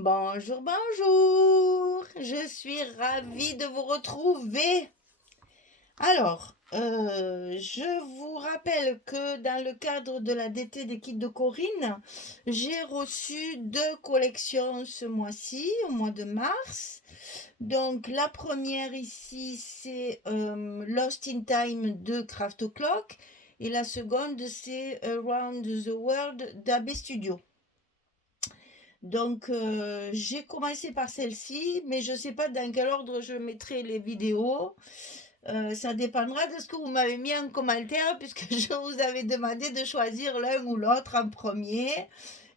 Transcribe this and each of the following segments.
Bonjour, bonjour. Je suis ravie de vous retrouver. Je vous rappelle que dans le cadre de la DT des kits de Corinne, j'ai reçu deux collections ce mois-ci, au mois de mars. Donc, la première ici, c'est Lost in Time de Craft O'Clock. Et la seconde, c'est Around the World d'Abbé Studio. J'ai commencé par celle-ci, mais je ne sais pas dans quel ordre je mettrai les vidéos. Ça dépendra de ce que vous m'avez mis en commentaire, puisque je vous avais demandé de choisir l'un ou l'autre en premier.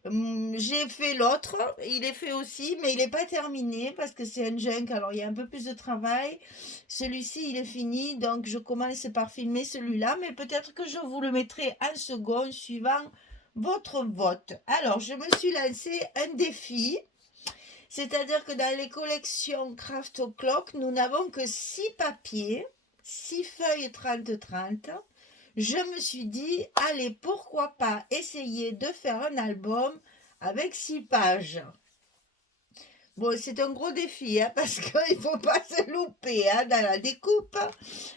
J'ai fait l'autre, il est fait aussi, mais il n'est pas terminé parce que c'est un junk, alors il y a un peu plus de travail. Celui-ci, il est fini, donc je commence par filmer celui-là, mais peut-être que je vous le mettrai en second suivant votre vote. Alors, je me suis lancé un défi, c'est-à-dire que dans les collections Craft O'Clock, nous n'avons que 6 papiers, 6 feuilles 30-30. Je me suis dit, allez, pourquoi pas essayer de faire un album avec 6 pages. Bon, c'est un gros défi, hein, parce qu'il ne faut pas se louper dans la découpe.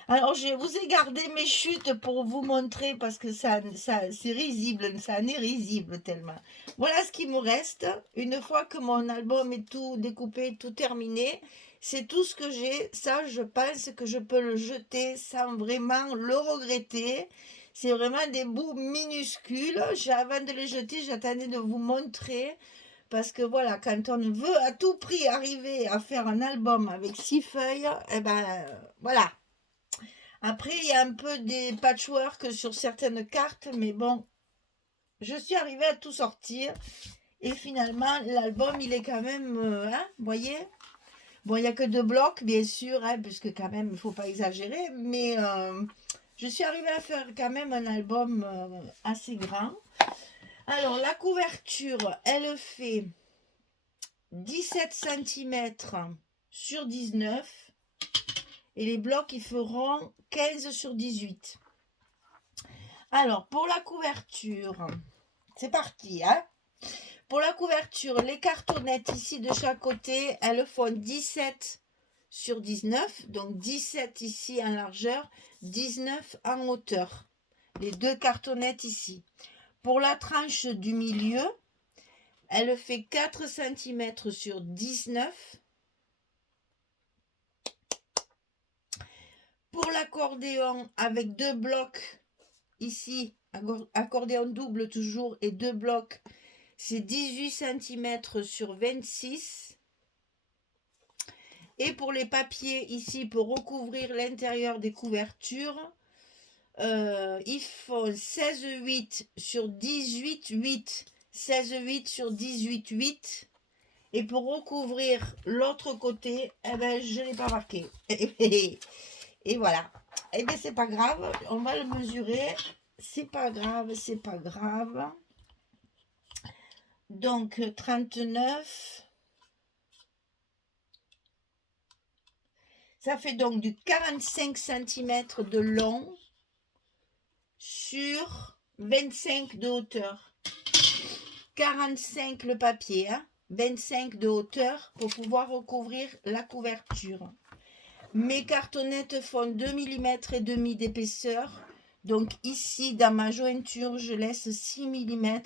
Alors, je vous ai gardé mes chutes pour vous montrer, parce que ça c'est risible, ça en est risible tellement. Voilà ce qui me reste. Une fois que mon album est tout découpé, tout terminé, c'est tout ce que j'ai. Ça, je pense que je peux le jeter sans vraiment le regretter. C'est vraiment des bouts minuscules. Avant de les jeter, j'attendais de vous montrer. Parce que voilà, quand on veut à tout prix arriver à faire un album avec 6 feuilles, eh ben voilà. Après, il y a un peu des patchwork sur certaines cartes, mais bon, je suis arrivée à tout sortir. Et finalement, l'album, il est quand même, vous voyez. Bon, il n'y a que 2 blocs, bien sûr, puisque quand même, il ne faut pas exagérer. Mais je suis arrivée à faire quand même un album assez grand. Alors, la couverture, elle fait 17 cm sur 19 et les blocs ils feront 15 sur 18. Alors pour la couverture, c'est parti Pour la couverture, les cartonnettes ici de chaque côté, elles font 17 sur 19, donc 17 ici en largeur, 19 en hauteur. Les deux cartonnettes ici. Pour la tranche du milieu, elle fait 4 cm sur 19. Pour l'accordéon, avec 2 blocs, ici, accordéon double toujours, et 2 blocs, c'est 18 cm sur 26. Et pour les papiers, ici, pour recouvrir l'intérieur des couvertures, ils font 16,8 sur 18,8. 16,8 sur 18,8. Et pour recouvrir l'autre côté, eh ben, je ne l'ai pas marqué. Et voilà. Et bien, c'est pas grave, on va le mesurer. C'est pas grave, c'est pas grave. Donc, 39. Ça fait donc du 45 cm de long sur 25 de hauteur. 45 le papier, 25 de hauteur pour pouvoir recouvrir la couverture. Mes cartonnettes font 2 mm et demi d'épaisseur. Donc ici, dans ma jointure, je laisse 6 mm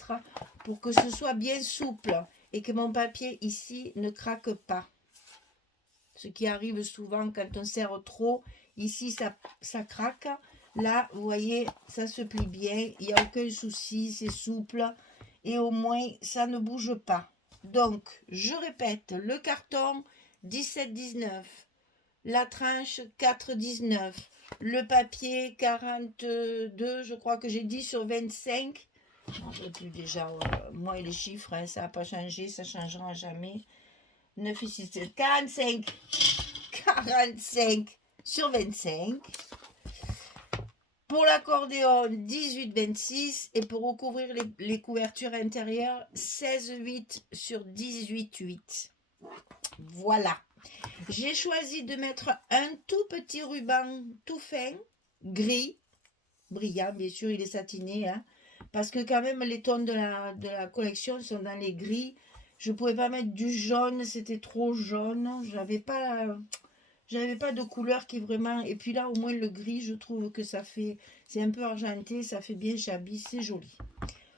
pour que ce soit bien souple et que mon papier ici ne craque pas. Ce qui arrive souvent quand on serre trop. Ici, ça craque. Là, vous voyez, ça se plie bien. Il n'y a aucun souci, c'est souple. Et au moins, ça ne bouge pas. Donc, je répète, le carton 17,19. La tranche 4,19. Le papier 42, je crois que j'ai dit sur 25. Je ne sais plus déjà, moi et les chiffres, ça n'a pas changé, ça ne changera jamais. 9 et 6, 45. 45 sur 25. Pour l'accordéon, 18,26. Et pour recouvrir les couvertures intérieures, 16,8 sur 18,8. Voilà. J'ai choisi de mettre un tout petit ruban tout fin, gris, brillant, bien sûr, il est satiné, parce que quand même les tons de la collection sont dans les gris. Je pouvais pas mettre du jaune, c'était trop jaune. J'avais pas de couleur qui vraiment... Et puis là, au moins, le gris, je trouve que ça fait... C'est un peu argenté, ça fait bien chablis, c'est joli.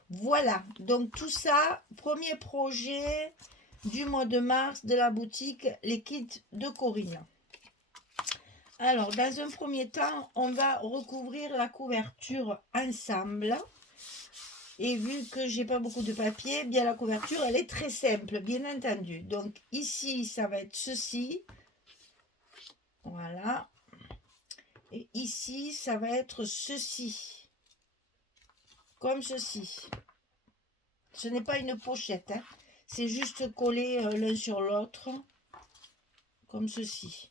Voilà, donc tout ça, premier projet du mois de mars de la boutique Les Kits de Corinne. Alors, dans un premier temps, on va recouvrir la couverture ensemble. Et vu que j'ai pas beaucoup de papier, bien la couverture, elle est très simple, bien entendu. Donc ici, ça va être ceci. Voilà. Et ici, ça va être ceci. Comme ceci. Ce n'est pas une pochette, hein. C'est juste collé l'un sur l'autre. Comme ceci.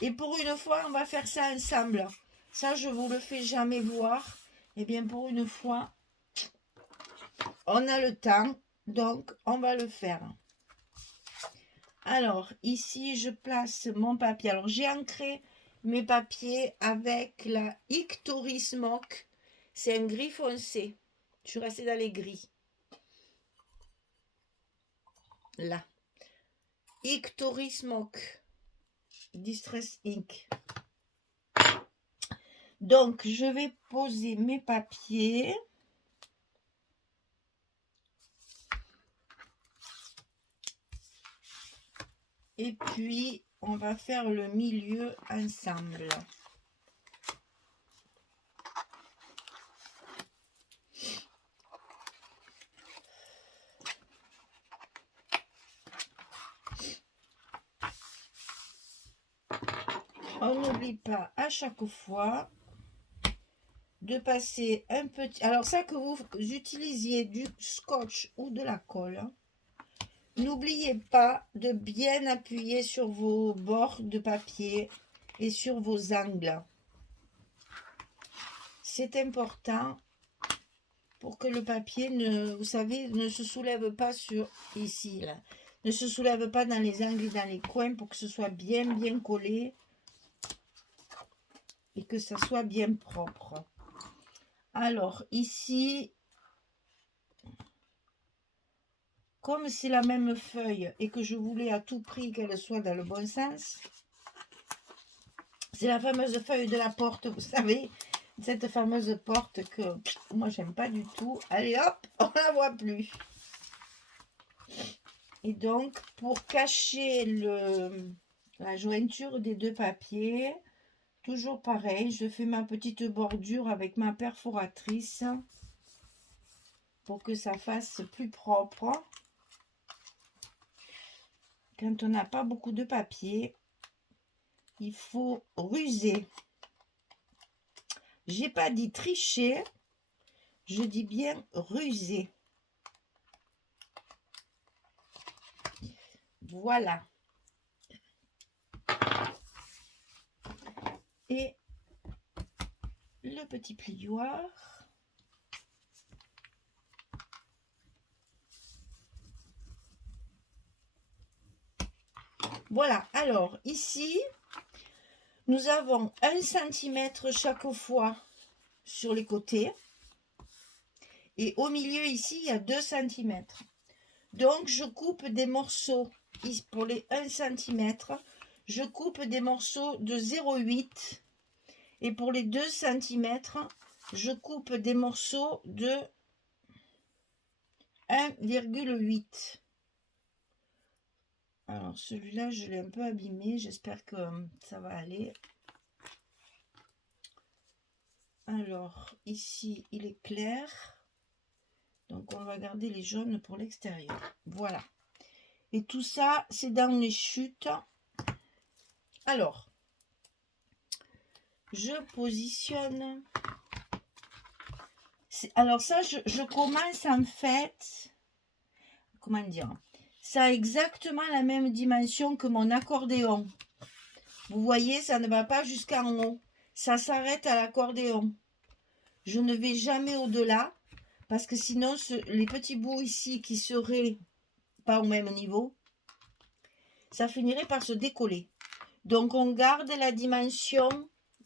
Et pour une fois, on va faire ça ensemble. Ça, je vous le fais jamais voir. Et bien, pour une fois, on a le temps. Donc, on va le faire. Alors, ici, je place mon papier. Alors, j'ai ancré mes papiers avec la Ictory Smoke. C'est un gris foncé. Je suis restée dans les gris. Là. Ictory Smoke. Distress Ink. Donc, je vais poser mes papiers. Et puis, on va faire le milieu ensemble. On n'oublie pas à chaque fois de passer un petit... Alors ça, que vous utilisiez du scotch ou de la colle, n'oubliez pas de bien appuyer sur vos bords de papier et sur vos angles. C'est important pour que le papier, vous savez, ne se soulève pas sur ici, là. Ne se soulève pas dans les angles et dans les coins pour que ce soit bien collé et que ça soit bien propre. Alors ici, comme c'est la même feuille et que je voulais à tout prix qu'elle soit dans le bon sens, c'est la fameuse feuille de la porte, vous savez, cette fameuse porte que moi j'aime pas du tout. Allez hop, on la voit plus. Et donc pour cacher la jointure des deux papiers, toujours pareil, je fais ma petite bordure avec ma perforatrice pour que ça fasse plus propre. Quand on n'a pas beaucoup de papier, il faut ruser. J'ai pas dit tricher, je dis bien ruser. Voilà. Et le petit plioir. Voilà, alors ici, nous avons 1 cm chaque fois sur les côtés. Et au milieu ici, il y a 2 cm. Donc, je coupe des morceaux, pour les 1 cm, je coupe des morceaux de 0,8. Et pour les 2 cm, je coupe des morceaux de 1,8. Alors, celui-là, je l'ai un peu abîmé. J'espère que ça va aller. Alors, ici, il est clair. Donc, on va garder les jaunes pour l'extérieur. Voilà. Et tout ça, c'est dans les chutes. Alors, je positionne. Alors ça, je commence en fait... Comment dire? Ça a exactement la même dimension que mon accordéon. Vous voyez, ça ne va pas jusqu'en haut. Ça s'arrête à l'accordéon. Je ne vais jamais au-delà. Parce que sinon, les petits bouts ici qui seraient pas au même niveau, ça finirait par se décoller. Donc, on garde la dimension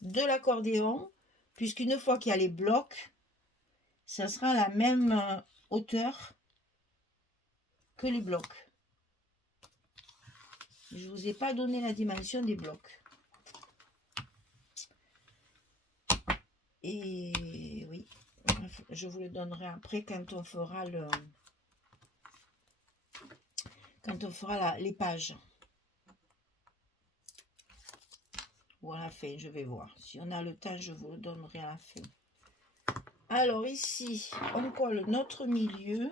de l'accordéon, puisqu'une fois qu'il y a les blocs, ça sera la même hauteur que les blocs. Je vous ai pas donné la dimension des blocs. Et oui, je vous le donnerai après quand on fera les pages. Ou à la fin, je vais voir. Si on a le temps, je vous le donnerai à la fin. Alors ici, on colle notre milieu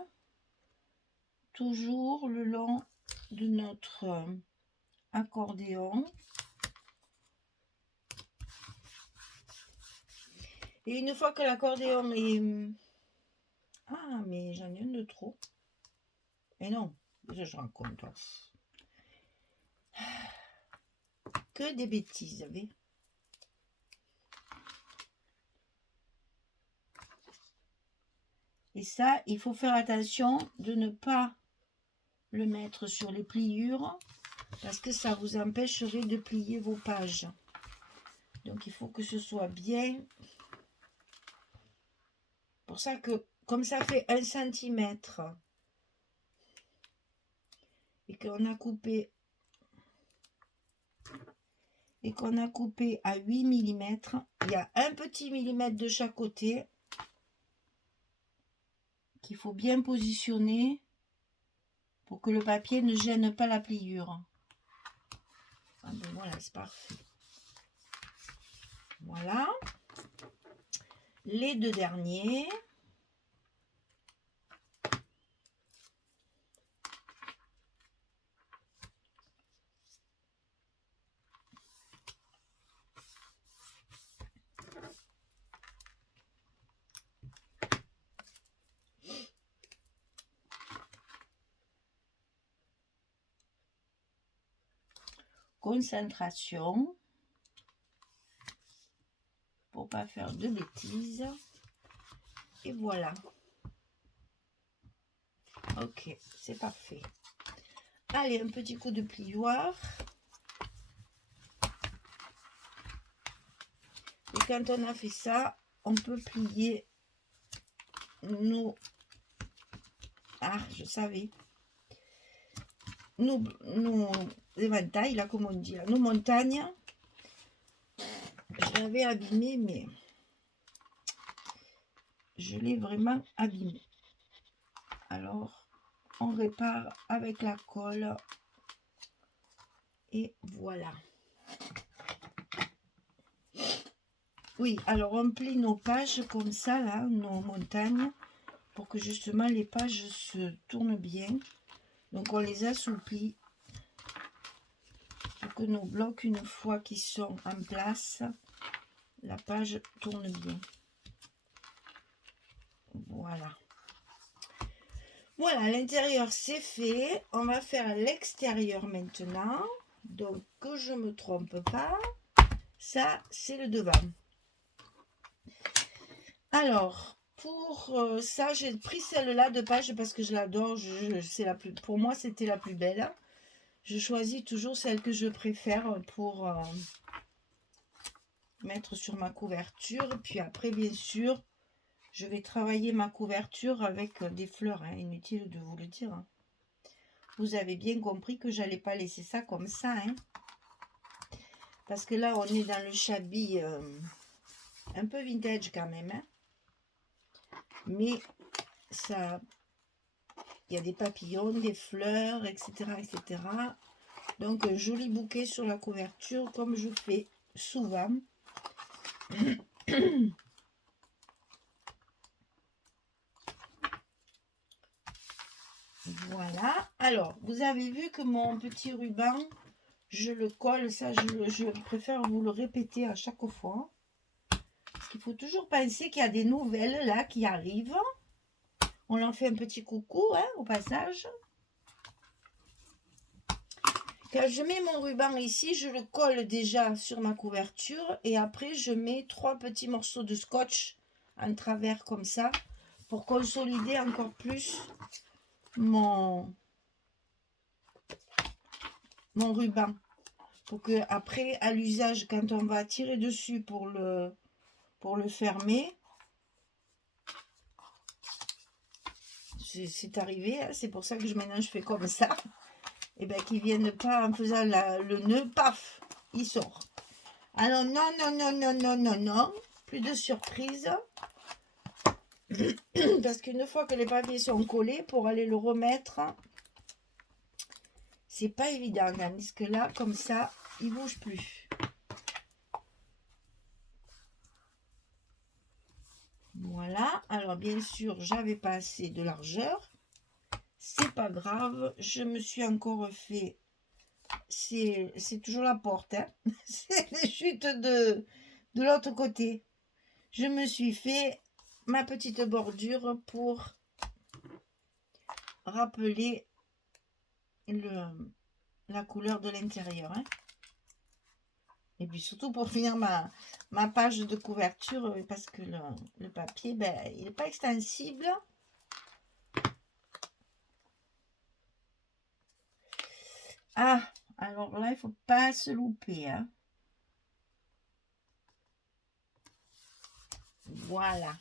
toujours le long de notre accordéon. Et une fois que l'accordéon est... Ah, mais j'en ai un de trop. Et non, je rends compte. Que des bêtises, vous savez. Et ça, il faut faire attention de ne pas le mettre sur les pliures parce que ça vous empêcherait de plier vos pages. Donc, il faut que ce soit bien. Pour ça que, comme ça fait 1 cm et qu'on a coupé à 8 mm, il y a un petit millimètre de chaque côté qu'il faut bien positionner pour que le papier ne gêne pas la pliure. Ah ben voilà, c'est parfait. Voilà. Les 2 derniers. Concentration pour pas faire de bêtises. Et voilà. Ok, c'est parfait. Allez, un petit coup de plioir. Et quand on a fait ça, on peut plier nos... Ah, je savais. Nos éventails, là, comme on dit, là, nos montagnes. Je l'avais abîmé, mais je l'ai vraiment abîmé. Alors, on répare avec la colle. Et voilà. Oui, alors on plie nos pages comme ça, là, nos montagnes, pour que justement les pages se tournent bien. Donc on les assouplit pour que nos blocs, une fois qu'ils sont en place, la page tourne bien. Voilà. Voilà, l'intérieur c'est fait. On va faire l'extérieur maintenant. Donc que je me trompe pas, ça c'est le devant. Alors, pour ça, j'ai pris celle-là de page parce que je l'adore. Pour moi, c'était la plus belle. Je choisis toujours celle que je préfère pour mettre sur ma couverture. Puis après, bien sûr, je vais travailler ma couverture avec des fleurs. Hein, inutile de vous le dire. Hein. Vous avez bien compris que j'allais pas laisser ça comme ça. Hein, parce que là, on est dans le shabby un peu vintage quand même. Hein. Mais ça, il y a des papillons, des fleurs, etc., etc. Donc, un joli bouquet sur la couverture, comme je fais souvent. Voilà. Alors, vous avez vu que mon petit ruban, je le colle. Ça, je préfère vous le répéter à chaque fois. Parce qu'il faut toujours penser qu'il y a des nouvelles là qui arrivent. On leur fait un petit coucou hein, au passage. Quand je mets mon ruban ici, je le colle déjà sur ma couverture. Et après, je mets 3 petits morceaux de scotch en travers comme ça. Pour consolider encore plus mon ruban. Pour que après, à l'usage, quand on va tirer dessus pour le fermer, c'est arrivé, hein, c'est pour ça que maintenant je fais comme ça. et ben qu'ils viennent pas en faisant le nœud, paf, il sort. Alors non, non, non, non, non, non, non, plus de surprise. Parce qu'une fois que les papiers sont collés, pour aller le remettre, c'est pas évident, tandis que là, comme ça, il bouge plus. Voilà, alors bien sûr, j'avais pas assez de largeur. C'est pas grave, je me suis encore fait... C'est toujours la porte, hein. C'est les chutes de l'autre côté. Je me suis fait ma petite bordure pour rappeler la couleur de l'intérieur, hein. Et puis surtout pour finir ma page de couverture, parce que le papier, ben, il n'est pas extensible. Ah, alors là, il ne faut pas se louper, hein. Voilà.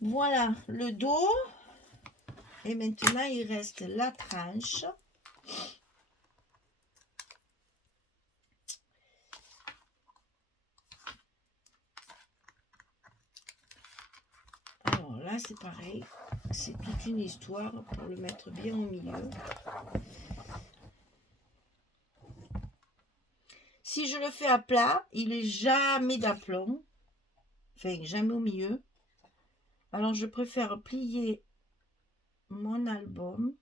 Voilà le dos. Et maintenant, il reste la tranche. Alors là, c'est pareil. C'est toute une histoire pour le mettre bien au milieu. Si je le fais à plat, il est jamais d'aplomb. Enfin, jamais au milieu. Alors, je préfère plier mon album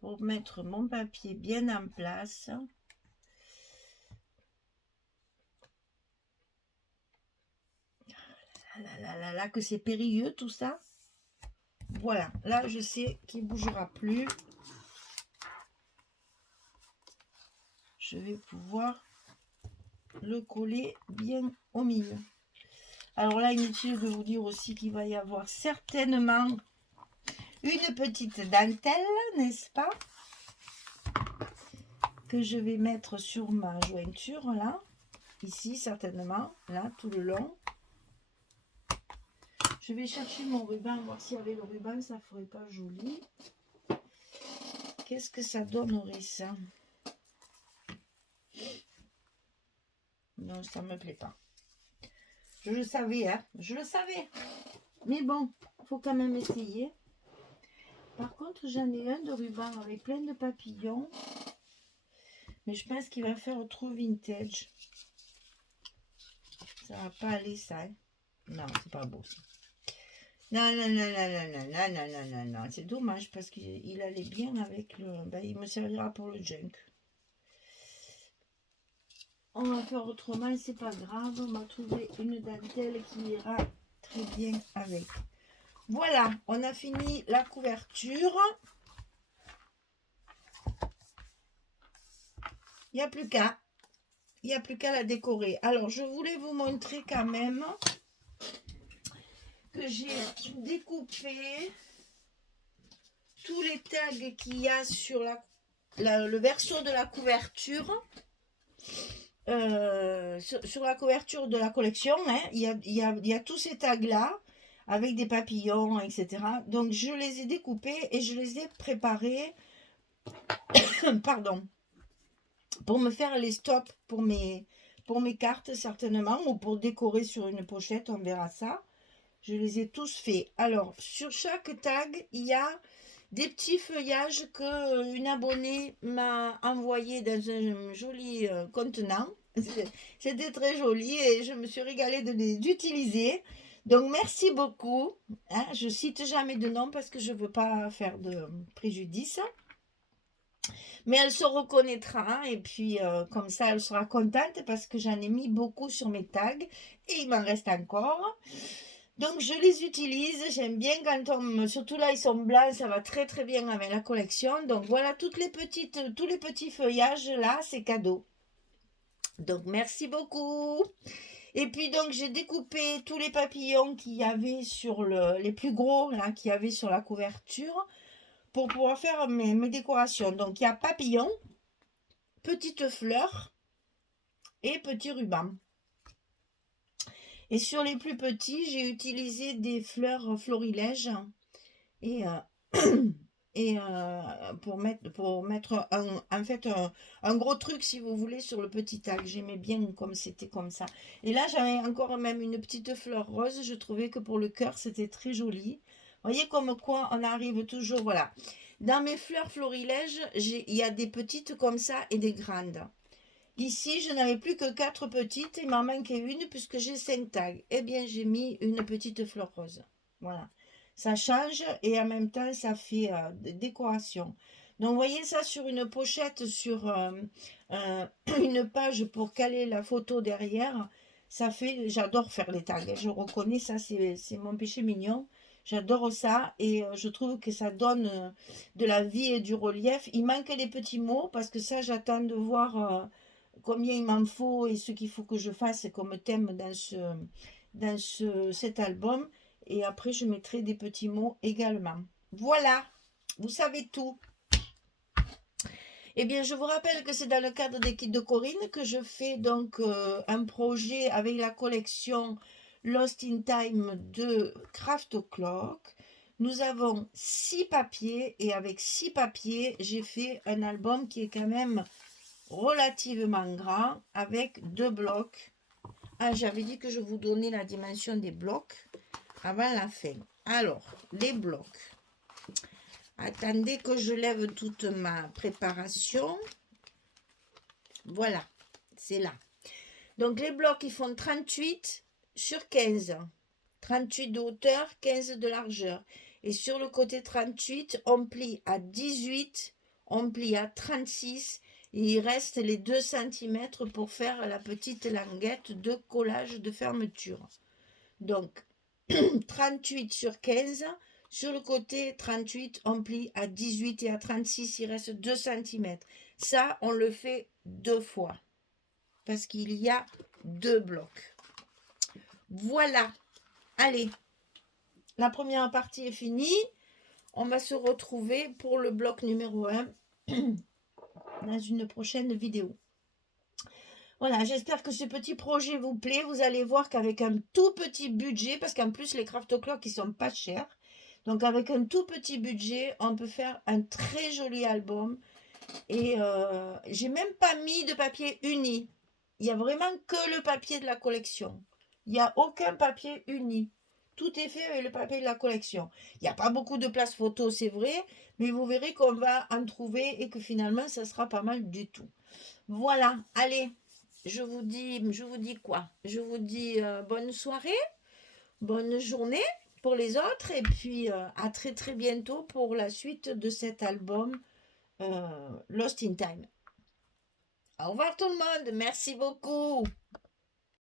pour mettre mon papier bien en place. Là, que c'est périlleux tout ça. Voilà, là je sais qu'il ne bougera plus. Je vais pouvoir le coller bien au milieu. Alors là, inutile de vous dire aussi qu'il va y avoir certainement une petite dentelle, n'est-ce pas? Que je vais mettre sur ma jointure, là. Ici, certainement. Là, tout le long. Je vais chercher mon ruban, voir si avec le ruban, ça ferait pas joli. Qu'est-ce que ça donnerait, ça? Non, ça me plaît pas. Je le savais, hein. Je le savais. Mais bon, faut quand même essayer. Par contre, j'en ai un de ruban avec plein de papillons. Mais je pense qu'il va faire trop vintage. Ça va pas aller, ça. Hein. Non, c'est pas beau, ça. Non, non, non, non, non, non, non, non, non, non, non. C'est dommage parce qu'il allait bien avec le... Ben, il me servira pour le junk. On va faire autrement, c'est pas grave. On va trouver une dentelle qui ira très bien avec. Voilà, on a fini la couverture. Il n'y a plus qu'à. Il n'y a plus qu'à la décorer. Alors, je voulais vous montrer quand même que j'ai découpé tous les tags qu'il y a sur le verso de la couverture. Sur la couverture de la collection, hein, il y a tous ces tags-là, avec des papillons, etc. Donc, je les ai découpés et je les ai préparés, pardon, pour me faire les stops pour mes cartes, certainement, ou pour décorer sur une pochette, on verra ça. Je les ai tous faits. Alors, sur chaque tag, il y a des petits feuillages que une abonnée m'a envoyé dans un joli contenant. C'était très joli et je me suis régalée d'utiliser. Donc, merci beaucoup. Hein, je cite jamais de nom parce que je ne veux pas faire de préjudice. Mais elle se reconnaîtra et puis comme ça, elle sera contente parce que j'en ai mis beaucoup sur mes tags et il m'en reste encore. Donc, je les utilise. J'aime bien quand surtout là, ils sont blancs. Ça va très, très bien avec la collection. Donc, voilà, tous les petits feuillages là, c'est cadeau. Donc, merci beaucoup. Et puis, donc, j'ai découpé tous les papillons qu'il y avait sur les plus gros, là, qu'il y avait sur la couverture pour pouvoir faire mes décorations. Donc, il y a papillons, petites fleurs et petits rubans. Et sur les plus petits, j'ai utilisé des fleurs florilèges et, et pour mettre en fait un gros truc, si vous voulez, sur le petit tag. J'aimais bien comme c'était comme ça. Et là, j'avais encore même une petite fleur rose. Je trouvais que pour le cœur, c'était très joli. Vous voyez comme quoi on arrive toujours, voilà. Dans mes fleurs florilèges, il y a des petites comme ça et des grandes. Ici, je n'avais plus que 4 petites, il m'en manquait une puisque j'ai 5 tags. Eh bien, j'ai mis une petite fleur rose. Voilà. Ça change et en même temps, ça fait décoration. Donc, vous voyez ça sur une pochette, sur une page pour caler la photo derrière. Ça fait, j'adore faire les tags. Je reconnais ça, c'est mon péché mignon. J'adore ça et je trouve que ça donne de la vie et du relief. Il manque les petits mots parce que ça, j'attends de voir combien il m'en faut et ce qu'il faut que je fasse comme thème dans cet album. Et après, je mettrai des petits mots également. Voilà, vous savez tout. Eh bien, je vous rappelle que c'est dans le cadre des kits de Corinne que je fais donc un projet avec la collection Lost in Time de Craft Clock. Nous avons 6 papiers et avec 6 papiers, j'ai fait un album qui est quand même relativement grand avec 2 blocs. Ah, j'avais dit que je vous donnais la dimension des blocs avant la fin. Alors, les blocs. Attendez que je lève toute ma préparation. Voilà, c'est là. Donc, les blocs, ils font 38 sur 15. 38 de hauteur, 15 de largeur. Et sur le côté 38, on plie à 18, on plie à 36. Et il reste les 2 cm pour faire la petite languette de collage de fermeture. Donc, 38 sur 15. Sur le côté 38, on plie à 18 et à 36, il reste 2 cm. Ça, on le fait 2 fois. Parce qu'il y a 2 blocs. Voilà. Allez. La première partie est finie. On va se retrouver pour le bloc numéro 1 dans une prochaine vidéo. Voilà, j'espère que ce petit projet vous plaît. Vous allez voir qu'avec un tout petit budget, parce qu'en plus les Craft Clock ils sont pas chers, donc avec un tout petit budget, on peut faire un très joli album. Et j'ai même pas mis de papier uni. Il y a vraiment que le papier de la collection. Il n'y a aucun papier uni. Tout est fait avec le papier de la collection. Il n'y a pas beaucoup de place photo, c'est vrai, mais vous verrez qu'on va en trouver et que finalement, ça sera pas mal du tout. Voilà, allez, je vous dis quoi? Je vous dis bonne soirée, bonne journée pour les autres et puis à très très bientôt pour la suite de cet album Lost in Time. Au revoir tout le monde, merci beaucoup.